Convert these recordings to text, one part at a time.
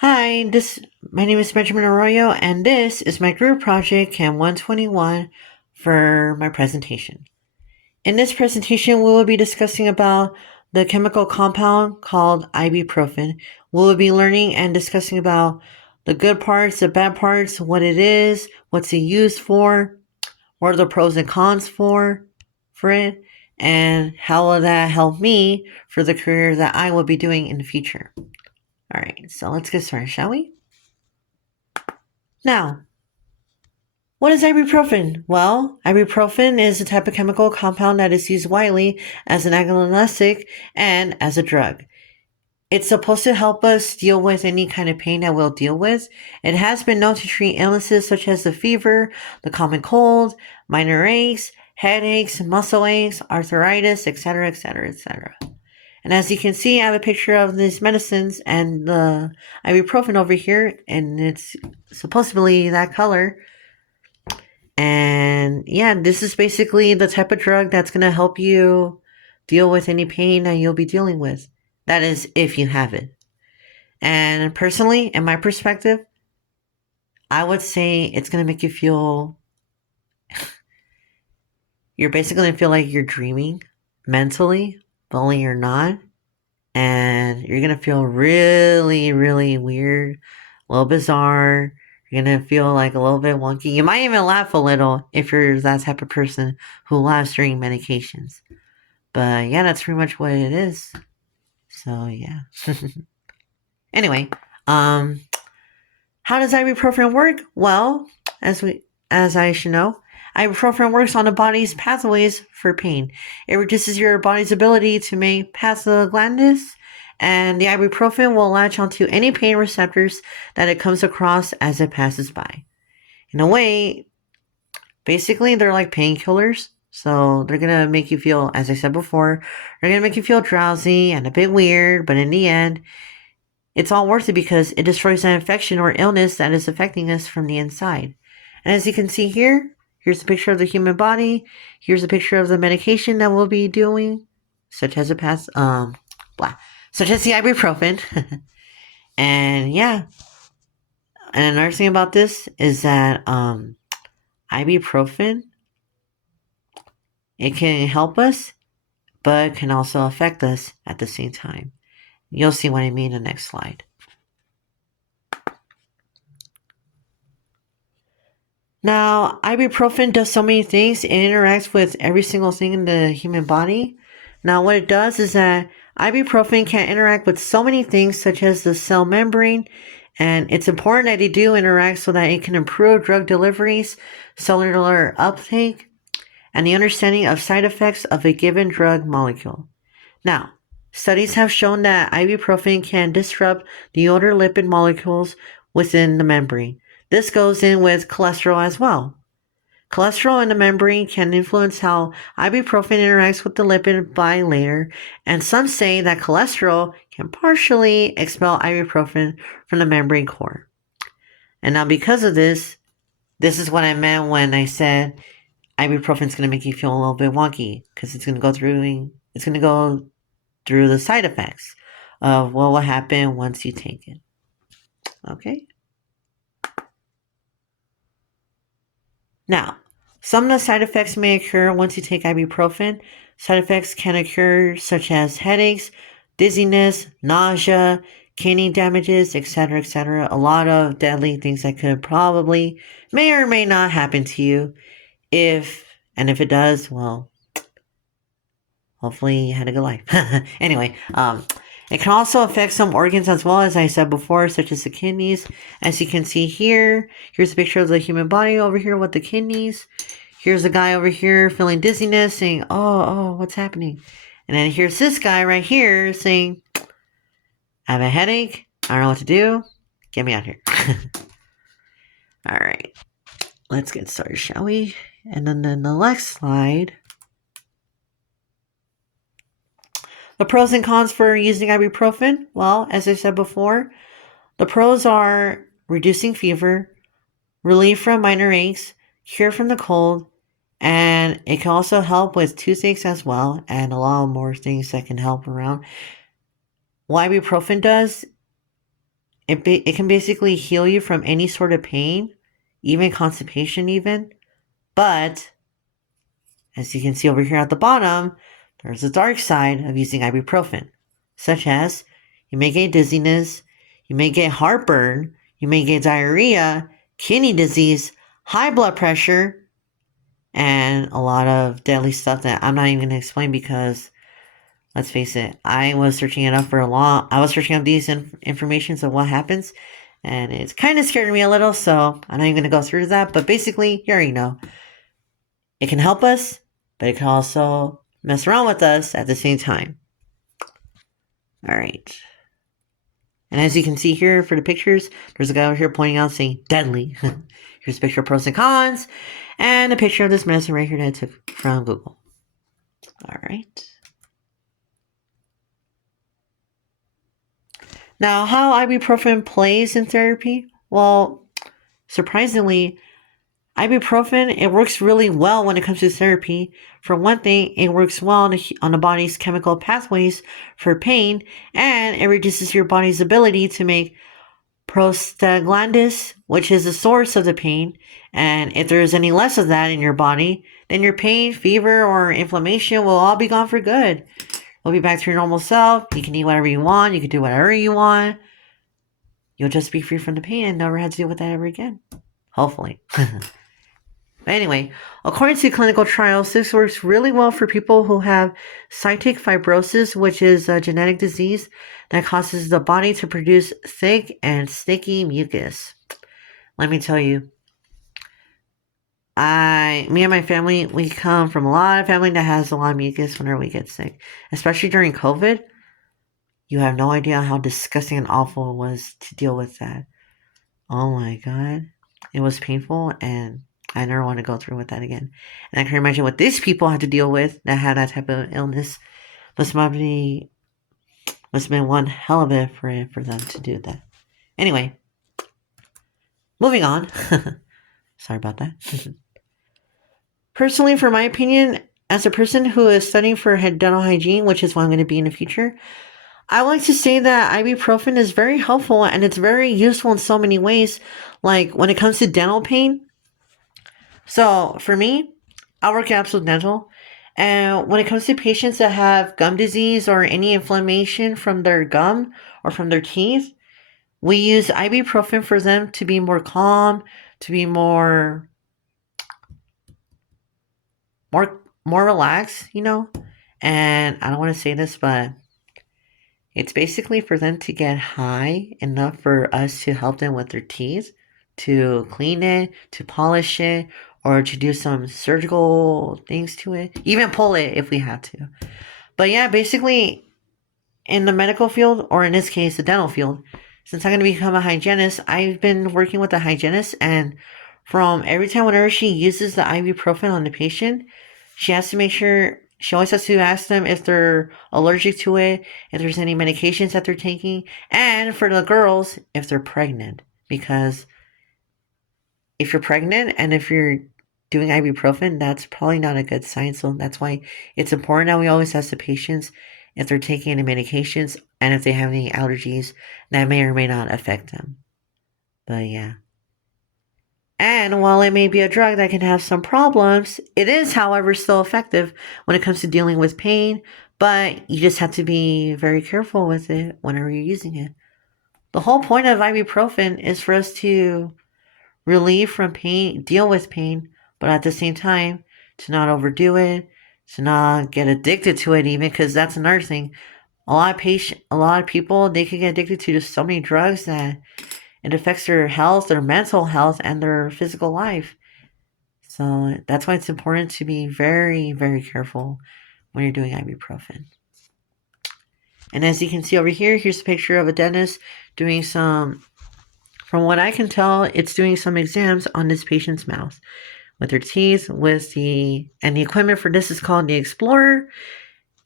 Hi, my name is Benjamin Arroyo, and this is my group project Chem 121 for my presentation. In this presentation, we will be discussing about the chemical compound called ibuprofen. We will be learning and discussing about the good parts, the bad parts, what it is, what's it used for, what are the pros and cons for it, and how will that help me for the career that I will be doing in the future. All right, so let's get started, shall we? Now, what is ibuprofen? Well, ibuprofen is a type of chemical compound that is used widely as an analgesic and as a drug. It's supposed to help us deal with any kind of pain that we'll deal with. It has been known to treat illnesses such as the fever, the common cold, minor aches, headaches, muscle aches, arthritis, etc., etc., etc. And as you can see, I have a picture of these medicines and the ibuprofen over here, and it's supposedly that color. And yeah, this is basically the type of drug that's going to help you deal with any pain that you'll be dealing with. That is, if you have it. And personally, in my perspective, I would say it's going to make you feel, you're basically going to feel like you're dreaming mentally, but only you're not. And you're going to feel really, really weird, a little bizarre. You're going to feel like a little bit wonky. You might even laugh a little if you're that type of person who laughs during medications. But yeah, that's pretty much what it is. So yeah. Anyway, how does ibuprofen work? Well, as I should know, ibuprofen works on the body's pathways for pain. It reduces your body's ability to make prostaglandins, and the ibuprofen will latch onto any pain receptors that it comes across as it passes by. In a way, basically, they're like painkillers. So they're going to make you feel, as I said before, they're going to make you feel drowsy and a bit weird, but in the end, it's all worth it because it destroys an infection or illness that is affecting us from the inside. And as you can see here, here's a picture of the human body. Here's a picture of the medication that we'll be doing, such as such as the ibuprofen. And yeah, and another thing about this is that ibuprofen, it can help us, but can also affect us at the same time. You'll see what I mean in the next slide. Now, ibuprofen does so many things. It interacts with every single thing in the human body. Now, what it does is that ibuprofen can interact with so many things, such as the cell membrane, and it's important that it do interact so that it can improve drug deliveries, cellular uptake, and the understanding of side effects of a given drug molecule. Now, studies have shown that ibuprofen can disrupt the other lipid molecules within the membrane. This goes in with cholesterol as well. Cholesterol in the membrane can influence how ibuprofen interacts with the lipid bilayer, and some say that cholesterol can partially expel ibuprofen from the membrane core. And now because of this is what I meant when I said ibuprofen is going to make you feel a little bit wonky, because it's going to go through the side effects of what will happen once you take it. Okay? Now, some of the side effects may occur once you take ibuprofen. Side effects can occur such as headaches, dizziness, nausea, kidney damages, etc., etc. A lot of deadly things that could probably may or may not happen to you. If it does, well, hopefully you had a good life. Anyway, it can also affect some organs as well, as I said before, such as the kidneys. As you can see here, here's a picture of the human body over here with the kidneys. Here's a guy over here feeling dizziness, saying, oh, what's happening? And then here's this guy right here saying, I have a headache. I don't know what to do. Get me out here. All right. Let's get started, shall we? And then the next slide. The pros and cons for using ibuprofen. Well, as I said before, the pros are reducing fever, relief from minor aches, cure from the cold, and it can also help with toothaches as well, and a lot more things that can help around. What ibuprofen does, it can basically heal you from any sort of pain, even constipation even. But as you can see over here at the bottom, there's a dark side of using ibuprofen, such as you may get dizziness, you may get heartburn, you may get diarrhea, kidney disease, high blood pressure, and a lot of deadly stuff that I'm not even going to explain because, let's face it, I was searching it up for I was searching up these informations of what happens, and it's kind of scared me a little, so I'm not even going to go through that, but basically, you already know. It can help us, but it can also mess around with us at the same time. Alright. And as you can see here for the pictures, there's a guy over here pointing out saying deadly. Here's a picture of pros and cons, and a picture of this medicine right here that I took from Google. Alright. Now, how ibuprofen plays in therapy? Well, surprisingly, ibuprofen, it works really well when it comes to therapy. For one thing, it works well on the body's chemical pathways for pain, and it reduces your body's ability to make prostaglandins, which is the source of the pain. And if there's any less of that in your body, then your pain, fever, or inflammation will all be gone for good. You'll be back to your normal self. You can eat whatever you want. You can do whatever you want. You'll just be free from the pain and never have to deal with that ever again. Hopefully. But anyway, according to clinical trials, this works really well for people who have cystic fibrosis, which is a genetic disease that causes the body to produce thick and sticky mucus. Let me tell you, me and my family, we come from a lot of family that has a lot of mucus whenever we get sick. Especially during COVID. You have no idea how disgusting and awful it was to deal with that. Oh my god. It was painful, and I never want to go through with that again. And I can imagine what these people had to deal with that had that type of illness. Must have been one hell of it for them to do that. Anyway, moving on. Sorry about that. Personally, for my opinion, as a person who is studying for dental hygiene, which is what I'm going to be in the future, I like to say that ibuprofen is very helpful and it's very useful in so many ways. Like when it comes to dental pain. So for me, I work at Absolute Dental. And when it comes to patients that have gum disease or any inflammation from their gum or from their teeth, we use ibuprofen for them to be more calm, to be more relaxed, you know. And I don't want to say this, but it's basically for them to get high enough for us to help them with their teeth, to clean it, to polish it, or to do some surgical things to it, even pull it if we have to. But yeah, basically in the medical field, or in this case the dental field, since I'm going to become a hygienist, I've been working with a hygienist, and from every time whenever she uses the ibuprofen on the patient, she has to make sure, she always has to ask them if they're allergic to it, if there's any medications that they're taking, and for the girls, if they're pregnant. Because if you're pregnant and if you're doing ibuprofen, that's probably not a good sign. So that's why it's important that we always ask the patients if they're taking any medications and if they have any allergies that may or may not affect them. But yeah. And while it may be a drug that can have some problems, it is, however, still effective when it comes to dealing with pain, but you just have to be very careful with it whenever you're using it. The whole point of ibuprofen is for us to relieve from pain, deal with pain, but at the same time, to not overdo it, to not get addicted to it even, because that's another thing. A lot of people, they can get addicted to just so many drugs that it affects their health, their mental health, and their physical life. So that's why it's important to be very, very careful when you're doing ibuprofen. And as you can see over here, here's a picture of a dentist doing some, from what I can tell, it's doing some exams on this patient's mouth with their teeth, and the equipment for this is called the Explorer.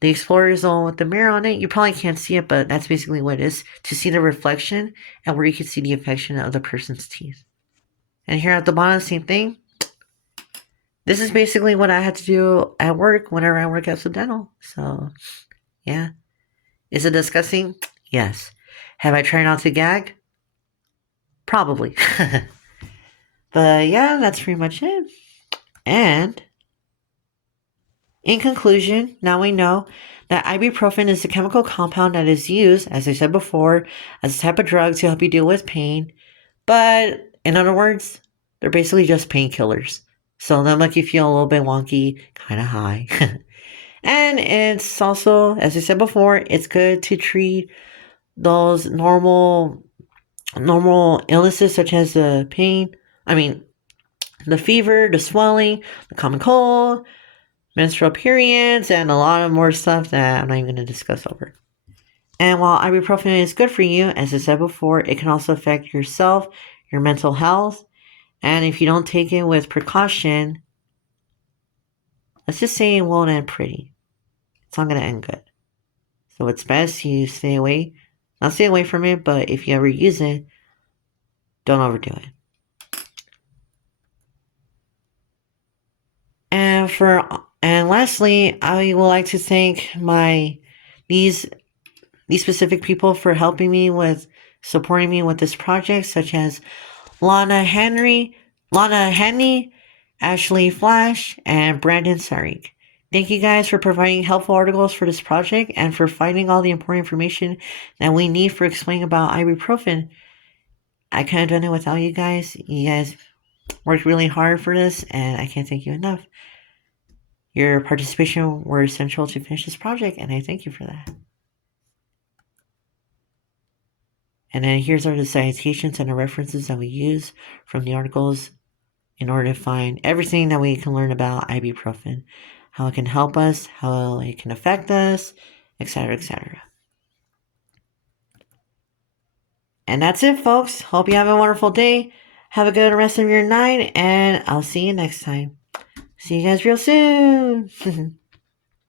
The Explorer is the one with the mirror on it. You probably can't see it, but that's basically what it is, to see the reflection and where you can see the infection of the person's teeth. And here at the bottom, same thing. This is basically what I had to do at work whenever I work at the dental. So, yeah. Is it disgusting? Yes. Have I tried not to gag? Probably. But yeah, that's pretty much it. And in conclusion, now we know that ibuprofen is a chemical compound that is used, as I said before, as a type of drug to help you deal with pain. But in other words, they're basically just painkillers. So they'll make you feel a little bit wonky, kind of high. And it's also, as I said before, it's good to treat those normal illnesses such as the pain, the fever, the swelling, the common cold, menstrual periods, and a lot of more stuff that I'm not even going to discuss over. And while ibuprofen is good for you, as I said before, it can also affect yourself, your mental health, and if you don't take it with precaution, let's just say it won't end pretty. It's not going to end good. So it's best you stay away. Not stay away from it, but if you ever use it, don't overdo it. And lastly, I would like to thank these specific people for helping me with supporting me with this project, such as Lana Henry, Ashley Flash, and Brandon Sarik. Thank you guys for providing helpful articles for this project and for finding all the important information that we need for explaining about ibuprofen. I couldn't have done it without you guys. You guys worked really hard for this, and I can't thank you enough. Your participation were essential to finish this project, and I thank you for that. And then here's the citations and the references that we use from the articles in order to find everything that we can learn about ibuprofen, how it can help us, how it can affect us, etc., etc. And that's it, folks. Hope you have a wonderful day. Have a good rest of your night, and I'll see you next time. See you guys real soon.